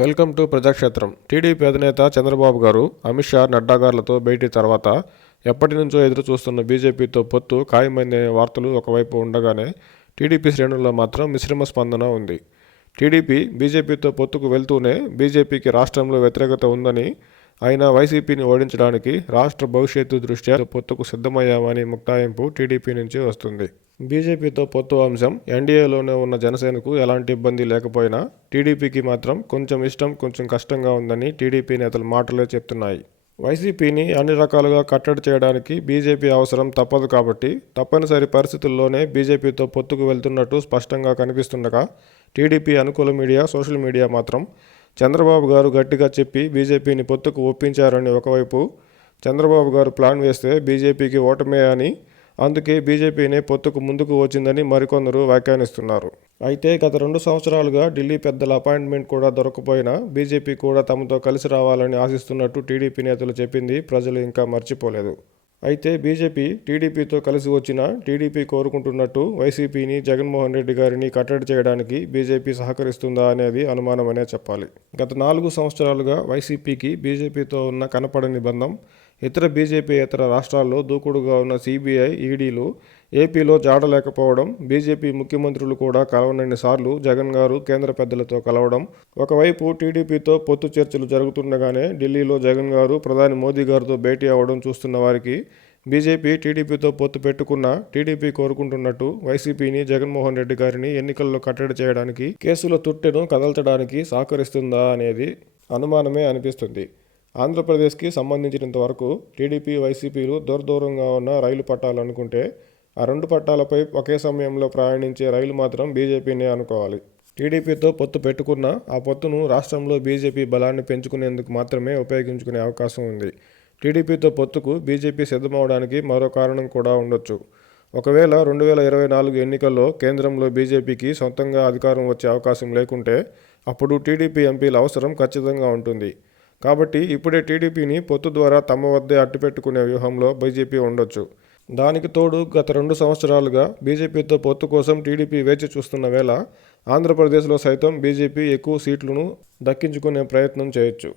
Welcome to ప్రజాక్షేత్రం. TDP అధినేత చంద్రబాబు గారు అమిత్ షా నడ్డా గారులతో భేటీ తర్వాత ఎప్పటి నుంచో ఎదురు చూస్తున్న బీజేపీతో పొత్తు ఖాయమైందనే వార్తలు ఒకవైపు ఉండగానే టీడీపీ శ్రేణుల్లో మాత్రం మిశ్రమ స్పందన ఉంది. టీడీపీ బీజేపీతో పొత్తుకు వెళ్తూనే బీజేపీకి రాష్ట్రంలో వ్యతిరేకత ఉందని అయినా వైసీపీని ఓడించడానికి రాష్ట్ర భవిష్యత్తు దృష్ట్యా పొత్తుకు సిద్ధమయ్యామని ముక్తాయింపు టీడీపీ నుంచి వస్తుంది. బీజేపీతో పొత్తు అంశం ఎన్డీఏలోనే ఉన్న జనసేనకు ఎలాంటి ఇబ్బంది లేకపోయినా టీడీపీకి మాత్రం కొంచెం ఇష్టం కొంచెం కష్టంగా ఉందని టీడీపీ నేతల మాటలే చెప్తున్నాయి. వైసీపీని అన్ని రకాలుగా కట్టడి చేయడానికి బీజేపీ అవసరం తప్పదు కాబట్టి తప్పనిసరి పరిస్థితుల్లోనే బీజేపీతో పొత్తుకు వెళ్తున్నట్టు స్పష్టంగా కనిపిస్తుండగా టీడీపీ అనుకూల మీడియా సోషల్ మీడియా మాత్రం చంద్రబాబు గారు గట్టిగా చెప్పి బీజేపీని పొత్తుకు ఒప్పించారని ఒకవైపు చంద్రబాబు గారు ప్లాన్ వేస్తే బీజేపీకి ఓటమే అని అందుకే బీజేపీనే పొత్తుకు ముందుకు వచ్చిందని మరికొందరు వ్యాఖ్యానిస్తున్నారు. అయితే గత రెండు సంవత్సరాలుగా ఢిల్లీ పెద్దల అపాయింట్మెంట్ కూడా దొరకపోయినా బీజేపీ కూడా తమతో కలిసి రావాలని ఆశిస్తున్నట్టు టీడీపీ నేతలు చెప్పింది. ప్రజలు ఇంకా మర్చిపోలేదు. అయితే బీజేపీ టీడీపీతో కలిసి వచ్చిన టీడీపీ కోరుకుంటున్నట్టు వైసీపీని జగన్మోహన్ రెడ్డి గారిని కట్టడి చేయడానికి బీజేపీ సహకరిస్తుందా అనేది అనుమానమనే చెప్పాలి. గత నాలుగు సంవత్సరాలుగా వైసీపీకి బీజేపీతో ఉన్న కనపడని బంధం ఇతర బీజేపీ ఇతర రాష్ట్రాల్లో దూకుడుగా ఉన్న సిబిఐ ఈడీలు ఏపీలో జాడలేకపోవడం బీజేపీ ముఖ్యమంత్రులు కూడా కలవనన్ని సార్లు జగన్ గారు కేంద్ర పెద్దలతో కలవడం ఒకవైపు టీడీపీతో పొత్తు చర్చలు జరుగుతుండగానే ఢిల్లీలో జగన్ గారు ప్రధాని మోదీ గారితో భేటీ అవ్వడం చూస్తున్న వారికి బీజేపీ టీడీపీతో పొత్తు పెట్టుకున్న టీడీపీ కోరుకుంటున్నట్టు వైసీపీని జగన్మోహన్ రెడ్డి గారిని ఎన్నికల్లో కట్టడి చేయడానికి కేసుల తుట్టెను కదల్చడానికి సహకరిస్తుందా అనేది అనుమానమే అనిపిస్తుంది. ఆంధ్రప్రదేశ్కి సంబంధించినంత వరకు టీడీపీ వైసీపీలు దూరదూరంగా ఉన్న రైలు పట్టాలు అనుకుంటే ఆ రెండు పట్టాలపై ఒకే సమయంలో ప్రయాణించే రైలు మాత్రం బీజేపీనే అనుకోవాలి. టీడీపీతో పొత్తు పెట్టుకున్న ఆ పొత్తును రాష్ట్రంలో బీజేపీ బలాన్ని పెంచుకునేందుకు మాత్రమే ఉపయోగించుకునే అవకాశం ఉంది. టీడీపీతో పొత్తుకు బీజేపీ సిద్ధమవడానికి మరో కారణం కూడా ఉండొచ్చు. ఒకవేళ రెండు వేల ఇరవై నాలుగు ఎన్నికల్లో కేంద్రంలో బీజేపీకి సొంతంగా అధికారం వచ్చే అవకాశం లేకుంటే అప్పుడు టీడీపీ ఎంపీల అవసరం ఖచ్చితంగా ఉంటుంది. కాబట్టి ఇప్పుడే టీడీపీని పొత్తు ద్వారా తమ వద్దే అడ్డుపెట్టుకునే వ్యూహంలో బీజేపీ ఉండొచ్చు. దానికి తోడు గత రెండు సంవత్సరాలుగా బీజేపీతో పొత్తు కోసం టీడీపీ వేచి చూస్తున్న వేళ ఆంధ్రప్రదేశ్లో సైతం బీజేపీ ఎక్కువ సీట్లను దక్కించుకునే ప్రయత్నం చేయొచ్చు.